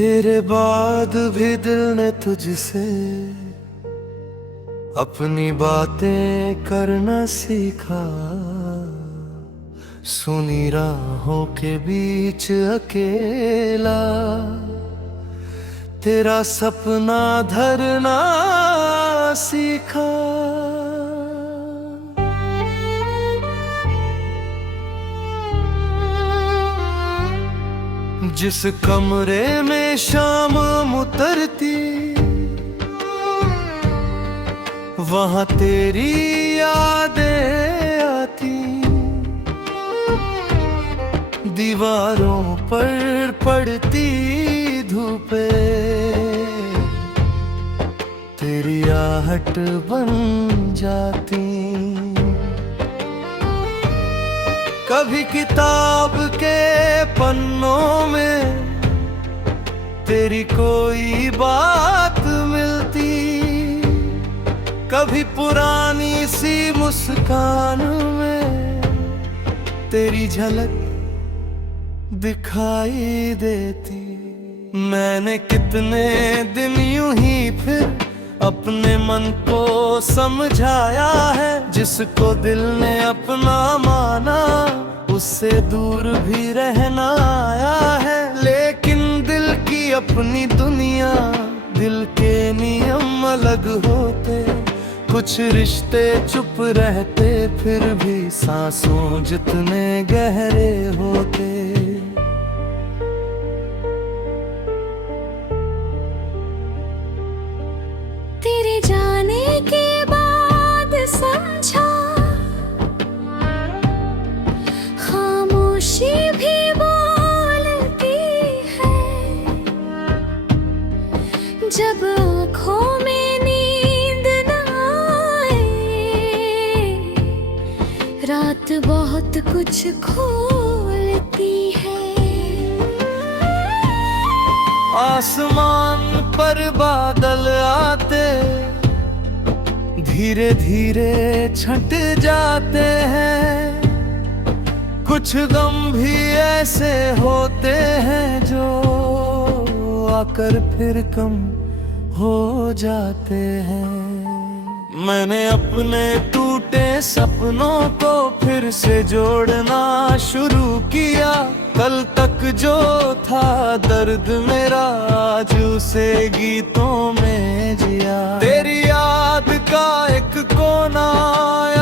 तेरे बाद भी दिल ने तुझसे अपनी बातें करना सीखा। सुनी राहों के बीच अकेला तेरा सपना धरना सीखा। जिस कमरे में शाम उतरती वहां तेरी यादें आती। दीवारों पर पड़ती धूपे तेरी आहट बन जाती। कभी किताब के पन्नों में तेरी कोई बात मिलती। कभी पुरानी सी मुस्कान में तेरी झलक दिखाई देती। मैंने कितने दिन यूं ही फिर अपने मन को समझाया है। जिसको दिल ने अपना माना उससे दूर भी रहना आया है। लेकिन दिल की अपनी दुनिया, दिल के नियम अलग होते। कुछ रिश्ते चुप रहते फिर भी सांसों जितने गहरे होते। तेरे जाने के बाद समझा खामोशी भी बोलती है। जब आँखों में नींद न आए रात बहुत कुछ खोलती है। आसमान पर बादल आते धीरे धीरे छट जाते हैं। कुछ गम भी ऐसे होते हैं जो आकर फिर कम हो जाते हैं। मैंने अपने टूटे सपनों को फिर से जोड़ना शुरू किया। कल तक जो था दर्द मेरा आज उसे गीतों में जिया। तेरी याद का एक कोना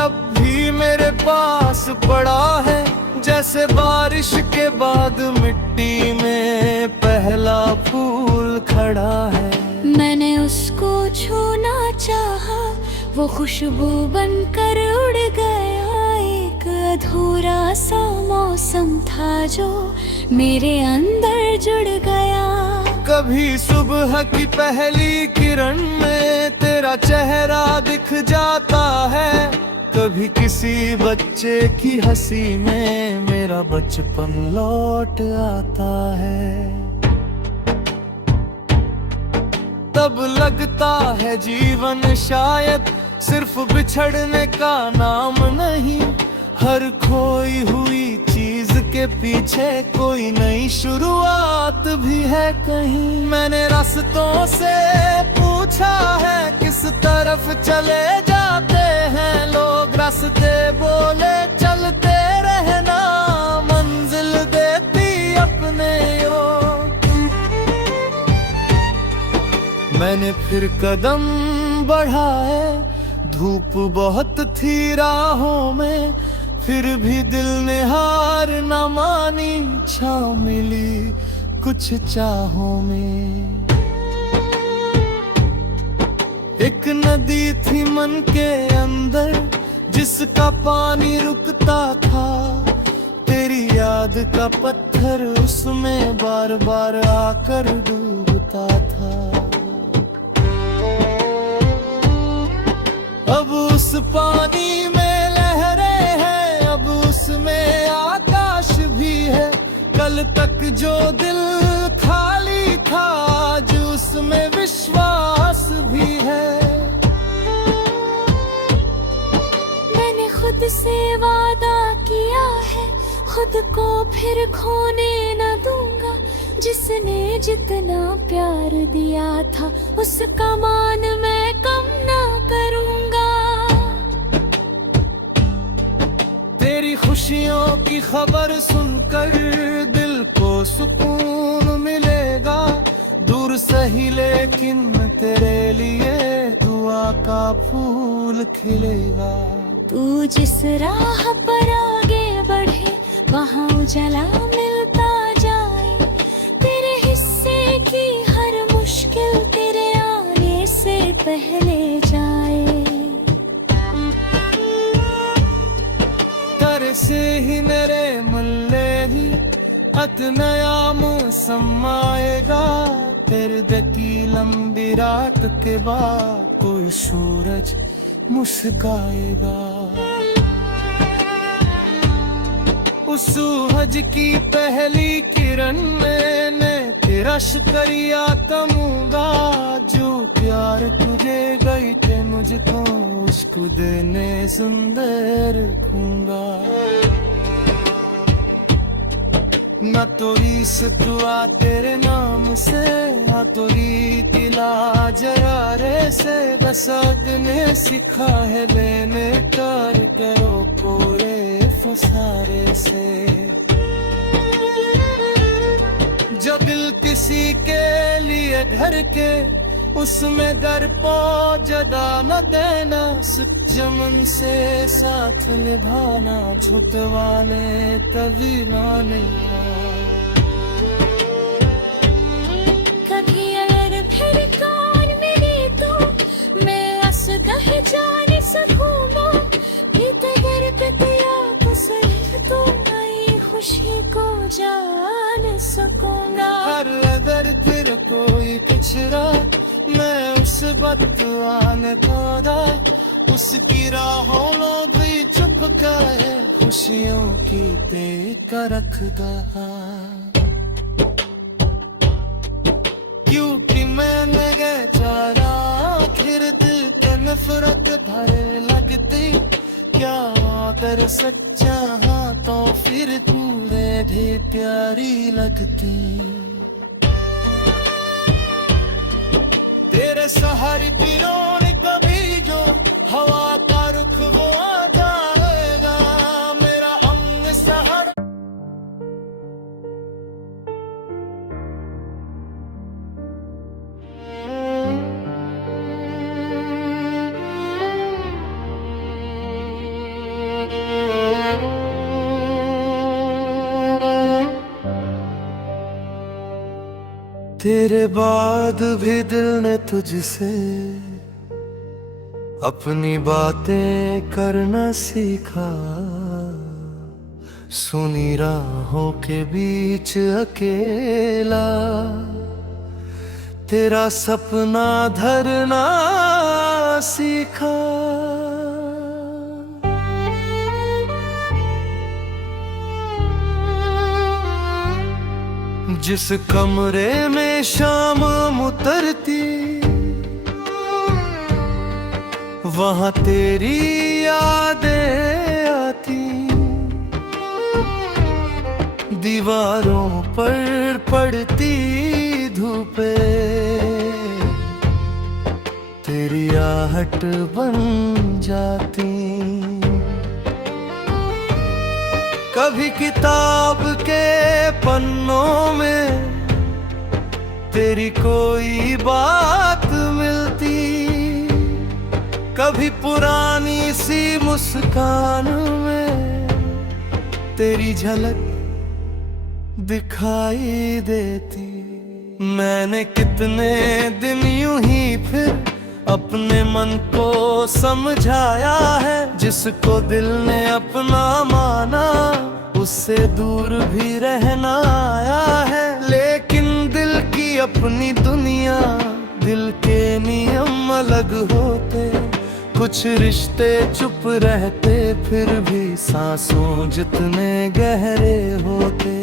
अब भी मेरे पास पड़ा है। जैसे बारिश के बाद मिट्टी में पहला फूल खड़ा है। मैंने उसको छूना चाहा, वो खुशबू बनकर उड़ गया। एक अधूरा सा मौसम था जो मेरे अंदर जुड़ गया। कभी सुबह की पहली किरण में तेरा चेहरा दिख जाता है। कभी किसी बच्चे की हंसी में मेरा बचपन लौट आता है। तब लगता है जीवन शायद सिर्फ बिछड़ने का नाम नहीं। हर खोई हुई चीज के पीछे कोई नई शुरुआत भी है कहीं। मैंने रास्तों से पूछा है किस तरफ चले जाते हैं लोग। रास्ते बोले चलते रहना मंजिल देती अपने योग। मैंने फिर कदम बढ़ाए, धूप बहुत थी राहों में। फिर भी दिल ने हार न मानी, छाँव मिली कुछ चाहों में। एक नदी थी मन के अंदर जिसका पानी रुकता था। तेरी याद का पत्थर उसमें बार बार आकर डूबता था। अब उस पानी में लहरें हैं, अब उसमें आकाश भी है। कल तक जो दिल खाली था आज उसमें विश्वास भी है। मैंने खुद से वादा किया है, खुद को फिर खोने न दूंगा। जिसने जितना प्यार दिया था उसका मान मैं कम ना करूँगा। तेरी खुशियों की खबर सुनकर दिल को सुकून मिलेगा। दूर सही लेकिन तेरे लिए दुआ का फूल खिलेगा। तू जिस राह पर आगे बढ़े वहाँ उजाला मिलता जाए। तेरे हिस्से की हर मुश्किल तेरे आने से पहले जाए। तरसे ही मेरे मुल्ले ही अत नया मौसम आएगा। तेरे की लंबी रात के बाद कोई सूरज मुस्काएगा। उस सूरज की पहली किरण मैंने तेरा शुक्रिया करूंगा। जो प्यार तुझे गई थे मुझको उसको देने सुंदर रखूंगा। न तो रीस दुआ तेरे नाम से आ तो दिला जरारे से। दसद ने सिखा है लेने कर करो पूरे फसारे से। जो दिल किसी के लिए घर के उसमें दर पो जदा न देना। चमन से साथ निभाना झुटवाने तभी माने। कभी अगर फिर कौन मिली तो मैं असदा ही जान सकूंगा। बीते घर पे तेरा पसंद तो आई खुशी को जान सकूंगा। हर अगर फिर कोई पिछड़ा मैं उस बददुआ ने खोदा। उसकी राहों में भी चुप है खुशियों की बेका रखदा। क्योंकि मैंने चारा आखिर दिल के नफरत भरे लगती। क्या अगर सच्चा हाँ तो फिर तुम्हें भी प्यारी लगती। तेरे सहारे पीरों ने कभी जो हवा का रुख वो आ जाएगा। मेरा अंग सहारा तेरे बाद भी दिल ने तुझसे अपनी बातें करना सीखा। सुनी राहों के बीच अकेला तेरा सपना धरना सीखा। जिस कमरे में शाम उतरती वहाँ तेरी यादें आती। दीवारों पर पड़ती धूपे तेरी आहट बन जाती। कभी किताब के पन्नों में तेरी कोई बात मिलती। कभी पुरानी सी मुस्कान में तेरी झलक दिखाई देती। मैंने कितने दिन यूं ही फिर अपने मन को समझाया है। जिसको दिल ने अपना माना उससे दूर भी रहना आया है। लेकिन दिल की अपनी दुनिया दिल के नियम अलग होते। कुछ रिश्ते चुप रहते फिर भी सांसों जितने गहरे होते।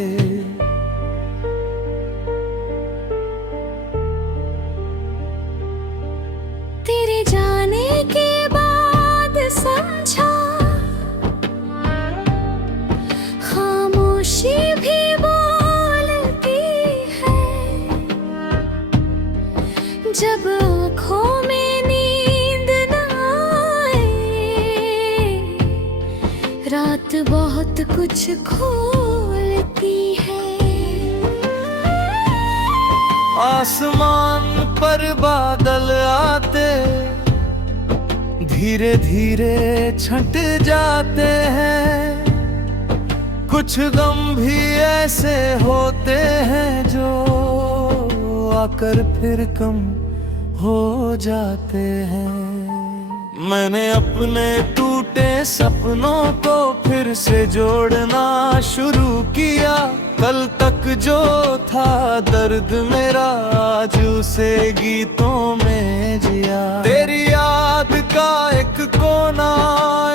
तेरे जाने के बाद समझा खामोशी भी बोलती है। बहुत कुछ खोलती है। आसमान पर बादल आते धीरे धीरे छट जाते हैं, कुछ गम भी ऐसे होते हैं जो आकर फिर कम हो जाते हैं। मैंने अपने टूटे सपनों को फिर से जोड़ना शुरू किया, कल तक जो था दर्द मेरा आज उसे गीतों में जिया। तेरी याद का एक कोना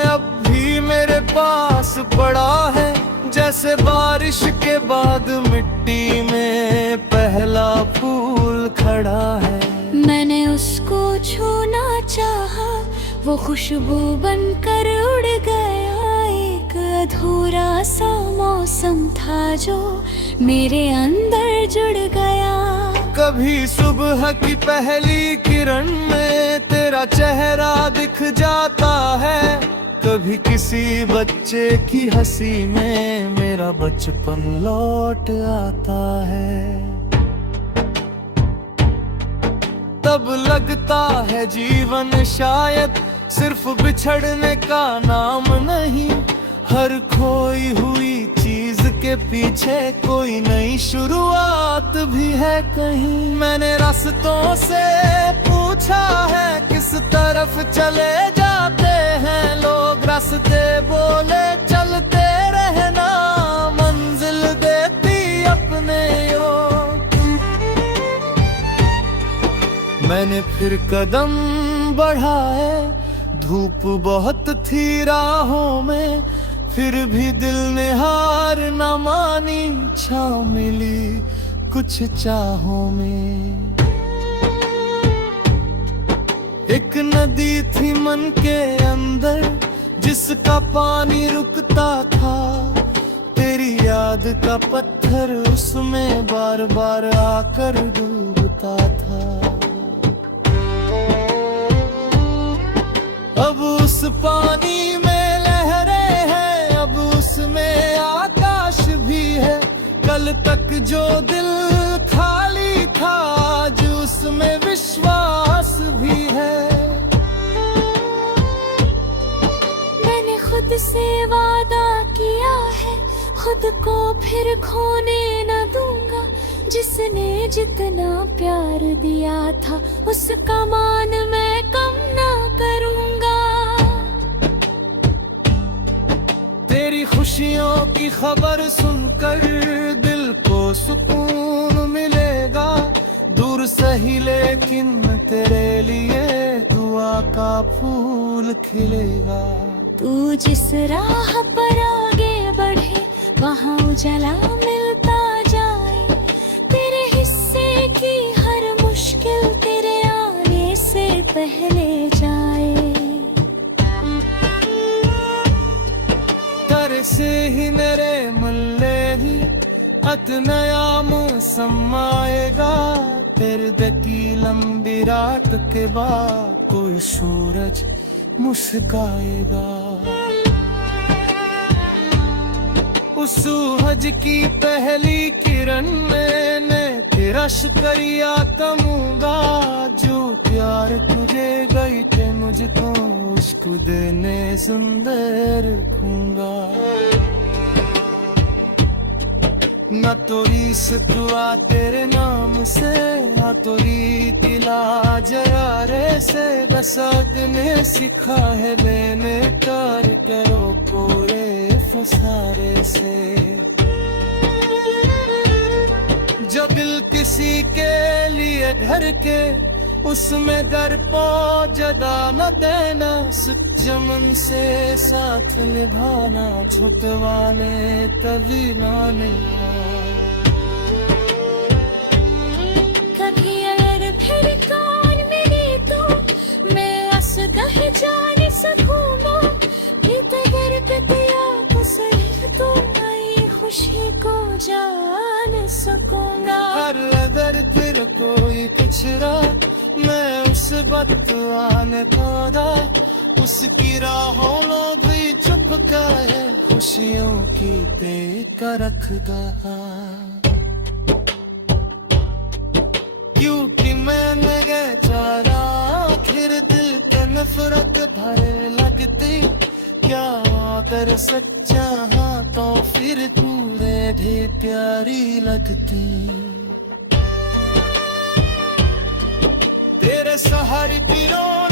अब भी मेरे पास पड़ा है, जैसे बारिश के बाद मिट्टी में पहला फूल खड़ा है। मैंने उसको छूना चाहा, वो खुशबू बनकर उड़ गया। एक अधूरा सा मौसम था जो मेरे अंदर जुड़ गया। कभी सुबह की पहली किरण में तेरा चेहरा दिख जाता है, कभी किसी बच्चे की हंसी में मेरा बचपन लौट आता है। तब लगता है जीवन शायद सिर्फ बिछड़ने का नाम नहीं, हर खोई हुई चीज के पीछे कोई नई शुरुआत भी है कहीं। मैंने रास्तों से पूछा है किस तरफ चले जाते हैं लोग, रास्ते बोले चलते रहना मंजिल देती अपने योग। मैंने फिर कदम बढ़ाए, धूप बहुत थी राहों में, फिर भी दिल ने हार न मानी, छाँव मिली कुछ चाहों में। एक नदी थी मन के अंदर जिसका पानी रुकता था, तेरी याद का पत्थर उसमें बार बार आकर डूबता था। अब उस पानी में लहरें हैं, अब उसमें आकाश भी है, कल तक जो दिल खाली था आज उसमें विश्वास भी है। मैंने खुद से वादा किया है, खुद को फिर खोने न दूंगा। जिसने जितना प्यार दिया था उसका मान मैं कम ना करूंगा। तेरी खुशियों की खबर सुनकर दिल को सुकून मिलेगा, दूर सही लेकिन तेरे लिए दुआ का फूल खिलेगा। तू जिस राह पर आगे बढ़े वहाँ उजाला मिलता जाए, तेरे हिस्से की हर मुश्किल तेरे आने से पहले जाए। तर से ही मेरे मल्ले ही अत नया मौसम आएगा, तेरे की लंबी रात के बाद कोई सूरज मुस्काएगा। उस सूरज की पहली किरण मैंने तेरा शुक्रिया करूंगा, जो प्यार तुझे गई थे मुझको उसको देने सुंदर रखूंगा। न तो रीस दुआ तेरे नाम से, न तो रीत इलाज यारे से, बसद ने सिखा है लेने कर करो पूरे फसारे से। जो दिल किसी के लिए घर के उसमें दर पो जदा न देना, जमन से साथ निभाना झुटवाने तभी नाने। कभी अगर फिर कान मेरे तो मैं असगह जान सकूंगा, भीतर पे तेरा पसंद तो मैं खुशी को जान सकूंगा। और अगर फिर कोई पिछड़ा मैं उस बददुआ ने खोदा, उसकी राहों में भी चुप का है खुशियों की ते का रखदा क्योंकि मैंने गए चारा आखिर दिल के नफरत भरे लगती क्या अगर सच्चा हाँ तो फिर तूने भी प्यारी लगती तेरे सहारे पीरों